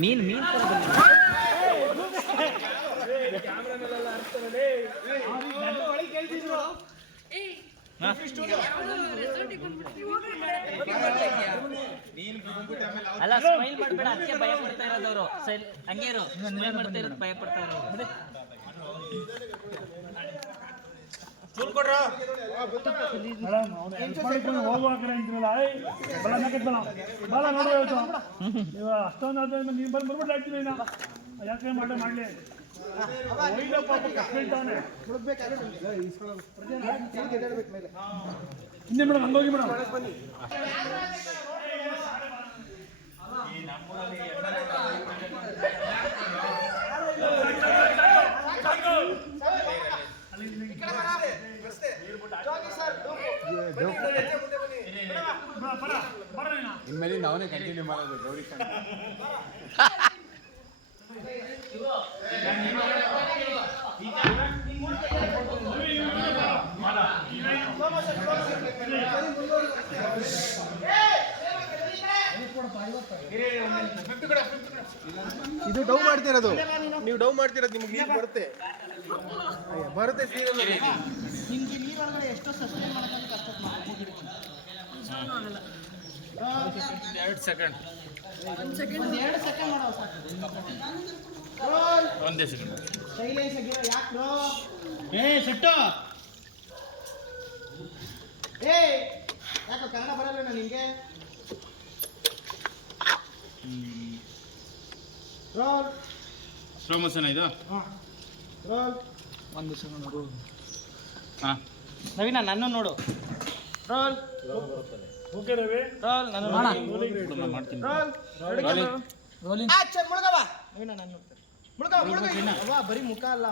ಮೀನ್ ಮೀನ್. ಅಲ್ಲ ಸ್ಮೈಲ್ ಮಾಡ್ಬೇಡ ಅದಕ್ಕೆ ಭಯ ಪಡ್ತಾ ಇರೋದವ್ರು ಹಂಗೇರು ಮಾಡ್ತಾ ಇರೋದು, ಭಯ ಪಡ್ತಾ ಇರೋದು ಇವತ್ತು ನೀವು ಅಷ್ಟೊಂದು ಆದ್ಮೇಲೆ ನೀವು ಬಂದು ಬರ್ಬಿಟ್ಟು ಆಗ್ತೀವಿ ಯಾಕೆ ಮಾಡಲಿ ಮಾಡಲಿ ಹಿಂದೆ ಮೇಡಮ್ ಹಂಗೋಗಿ ಮೇಡಮ್ ಇನ್ಮೇಲೆ ನಾವೇ ಕಂಟಿನ್ಯೂ ಮಾಡೋದು ಗೌರಿ ಇದು ಡೌ ಮಾಡ್ತಿರೋದು. ನೀವು ಡೌ ಮಾಡ್ತಿರೋದು ನಿಮ್ಗೆ ನೀರು ಬರುತ್ತೆ. ಬರುತ್ತೆ ಸೀರಿಯಲ್ ನೀರೊಳಗಡೆ ಎಷ್ಟೋ ಸಸ್ಟೈನ್ ಮಾಡ್ಕೊಂಡು ಕಷ್ಟ ಎರಡು ಸೆಕೆಂಡ್ ಒಂದು ಎರಡು ಸೆಕೆಂಡ್ ಮಾಡೋ ಸಾಕು. ಒಂದೇ ಸೆಕೆಂಡ್ ಸೈಲೆನ್ಸ್ ಆಗಿರೋ ಯಾಕೆ ಬ್ರೋ? ಏ ಸೆಟ್ಟು. ಏ ಯಾಕೋ ಕನ್ನಡ ಬರಲ್ಲ ನಿಂಗೆ? ರೋಲ್. ಸ್ಲೋ ಮೋಷನ್ ಇದು? ರೋಲ್. ಹಾಂ. ನವೀನ ನನ್ನ ನೋಡು. Roll okay Ravi. ರೋಲ್ ನನ್ನ ಮಾಡ್ತೀನಿ ರೋಲ್ ಆಚೆ ಮುಳುಗವ ನವೀನ ಬರೀ ಮುಖ ಅಲ್ಲ.